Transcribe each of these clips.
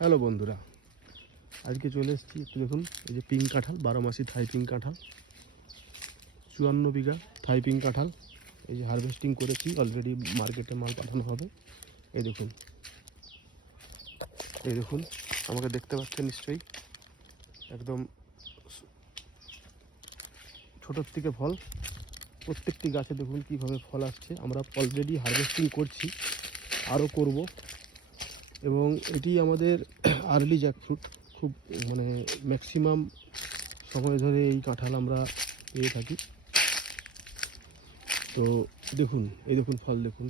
Hello বন্ধুরা, আজকে চলে এসেছি একটু দেখুন, এই যে পিঙ্ক কাঁঠাল, বারো মাসি থাই পিঙ্ক কাঁঠাল, চুয়ান্ন বিঘা থাই পিঙ্ক কাঁঠাল, এই যে হারভেস্টিং করেছি অলরেডি মার্কেটে মাল পাঠানো হবে। এই দেখুন এই দেখুন, আমাকে দেখতে পাচ্ছেন নিশ্চয়ই, একদম ছোটোর থেকে ফল, প্রত্যেকটি গাছে দেখুন কীভাবে ফল আসছে, আমরা অলরেডি হারভেস্টিং করছি, আরও করব। এবং এটি আমাদের আর্লি জ্যাকফ্রুট খুব মানে ম্যাক্সিমাম সময় ধরে এই কাঁঠাল আমরা পেয়ে থাকি। তো দেখুন, এই দেখুন ফল, দেখুন।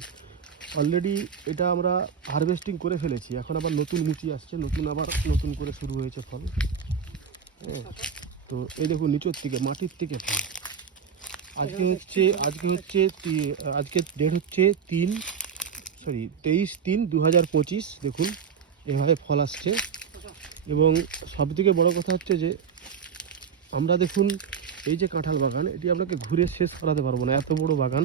অলরেডি এটা আমরা হারভেস্টিং করে ফেলেছি, এখন আবার নতুন মুচি আসছে, নতুন আবার নতুন করে শুরু হয়েছে ফল। হ্যাঁ তো এই দেখুন নিচের থেকে মাটির থেকে ফল। আজকে হচ্ছে আজকে হচ্ছে আজকে ডেট হচ্ছে তিন সরি, তেইশ তিন দু দেখুন, এভাবে ফল আসছে। এবং সব থেকে বড়ো কথা হচ্ছে যে, আমরা দেখুন, এই যে কাঁঠাল বাগান, এটি আপনাকে ঘুরে শেষ করাতে পারব না, এত বড় বাগান।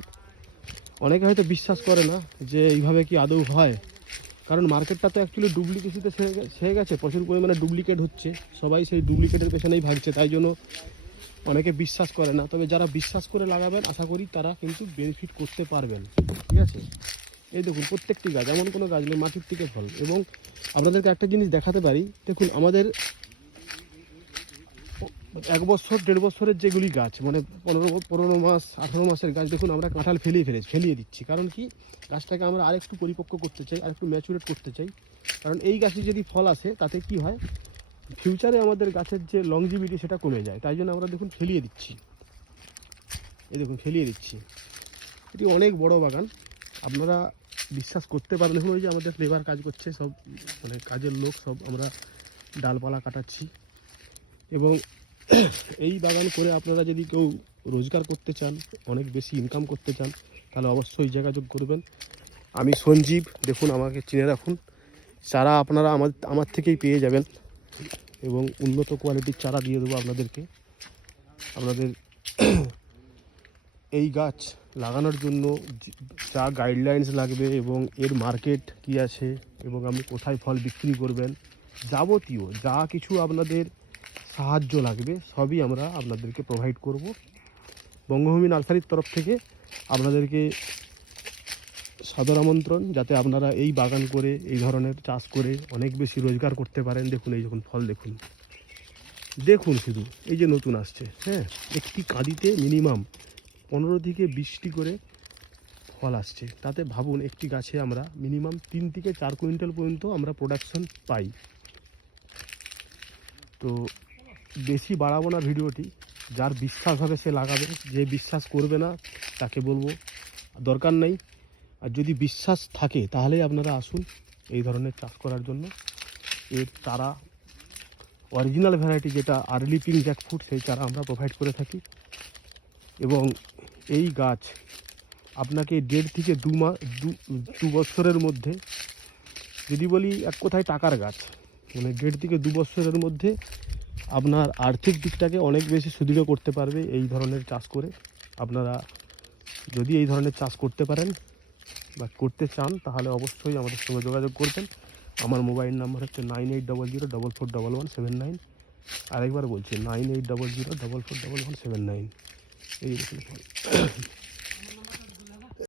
অনেকে হয়তো বিশ্বাস করে না যে, এইভাবে কি আদৌ হয়। কারণ মার্কেটটা তো অ্যাকচুয়ালি ডুপ্লিকেসিতে সেরে গেছে, প্রচুর পরিমাণে ডুপ্লিকেট হচ্ছে, সবাই সেই ডুপ্লিকেটের পেছনেই ভাগছে, তাই জন্য অনেকে বিশ্বাস করে না। তবে যারা বিশ্বাস করে লাগাবেন, আশা করি তারা কিন্তু বেনিফিট করতে পারবেন, ঠিক আছে? এই দেখুন, প্রত্যেকটি গাছ, এমন কোনো গাছ নেই, মাটির থেকে ফল। এবং আপনাদেরকে একটা জিনিস দেখাতে পারি, দেখুন, আমাদের এক বছর, দেড় বছরের যেগুলি গাছ মানে পনেরো পনেরো মাস, আঠারো মাসের গাছ, দেখুন, আমরা কাঁঠাল ফেলিয়ে ফেলে ফেলিয়ে দিচ্ছি। কারণ কি, গাছটাকে আমরা আরেকটু পরিপক্ক করতে চাই, আরেকটু ম্যাচুরেট করতে চাই। কারণ এই গাছে যদি ফল আসে, তাতে কি হয়, ফিউচারে আমাদের গাছের যে লংজিভিটি সেটা কমে যায়। তাই জন্য আমরা দেখুন, ফেলিয়ে দিচ্ছি। এই দেখুন, ফেলিয়ে দিচ্ছি। এটি অনেক বড় বাগান। আপনারা বিশ্বাস করতে পারলে হলো যে আমাদের লেবার কাজ করছে, সব মানে কাজের লোক, সব আমরা ডালপালা কাটাচ্ছি। এবং এই বাগান করে আপনারা যদি কেউ রোজগার করতে চান, অনেক বেশি ইনকাম করতে চান, তাহলে অবশ্যই যোগাযোগ করবেন। আমি সঞ্জীব, দেখুন আমাকে চিনে রাখুন। চারা আপনারা আমার আমার থেকেই পেয়ে যাবেন এবং উন্নত কোয়ালিটির চারা দিয়ে দেবো আপনাদেরকে। আপনাদের এই গাছ লাগানোর জন্য যা গাইডলাইন্স লাগবে এবং এর মার্কেট কি আছে এবং আপনি কোথায় ফল বিক্রি করবেন, যাবতীয় যা কিছু আপনাদের সাহায্য লাগবে, সবই আমরা আপনাদেরকে প্রোভাইড করব। বঙ্গভূমি নার্সারির তরফ থেকে আপনাদেরকে সাদর আমন্ত্রণ, যাতে আপনারা এই বাগান করে, এই ধরনের চাষ করে অনেক বেশি রোজগার করতে পারেন। দেখুন, এই যখন ফল দেখুন। দেখুন শুধু, এই যে নতুন আসছে হ্যাঁ একটি কাঁদিতে মিনিমাম পনেরো থেকে বিশটি করে ফল আসছে। তাতে ভাবুন, একটি গাছে আমরা মিনিমাম তিন থেকে চার কুইন্টাল পর্যন্ত আমরা প্রোডাকশন পাই। তো বেশি বাড়াবো না ভিডিওটি। যার বিশ্বাস হবে সে লাগাবে, যে বিশ্বাস করবে না তাকে বলব, দরকার নেই। আর যদি বিশ্বাস থাকে, তাহলেই আপনারা আসুন এই ধরনের চাষ করার জন্য। এর চারা অরিজিনাল ভ্যারাইটি যেটা আর্লি পিং জ্যাকফুট সেই চারা আমরা প্রোভাইড করে থাকি। এবং এই গাছ আপনাকে দেড় থেকে দু মাস দু বছরের মধ্যে, যদি বলি এক কোথায় টাকার গাছ মানে দেড় থেকে দু বছরের মধ্যে আপনার আর্থিক দিকটাকে অনেক বেশি সুদৃঢ় করতে পারবে এই ধরনের চাষ করে। আপনারা যদি এই ধরনের চাষ করতে পারেন বা করতে চান, তাহলে অবশ্যই আমাদের সঙ্গে যোগাযোগ করবেন। আমার মোবাইল নাম্বার হচ্ছে nine eight double zero double four double one seven nine. আরেকবার বলছি, nine eight double zero double four double one seven nine. এই দেখুন ফল।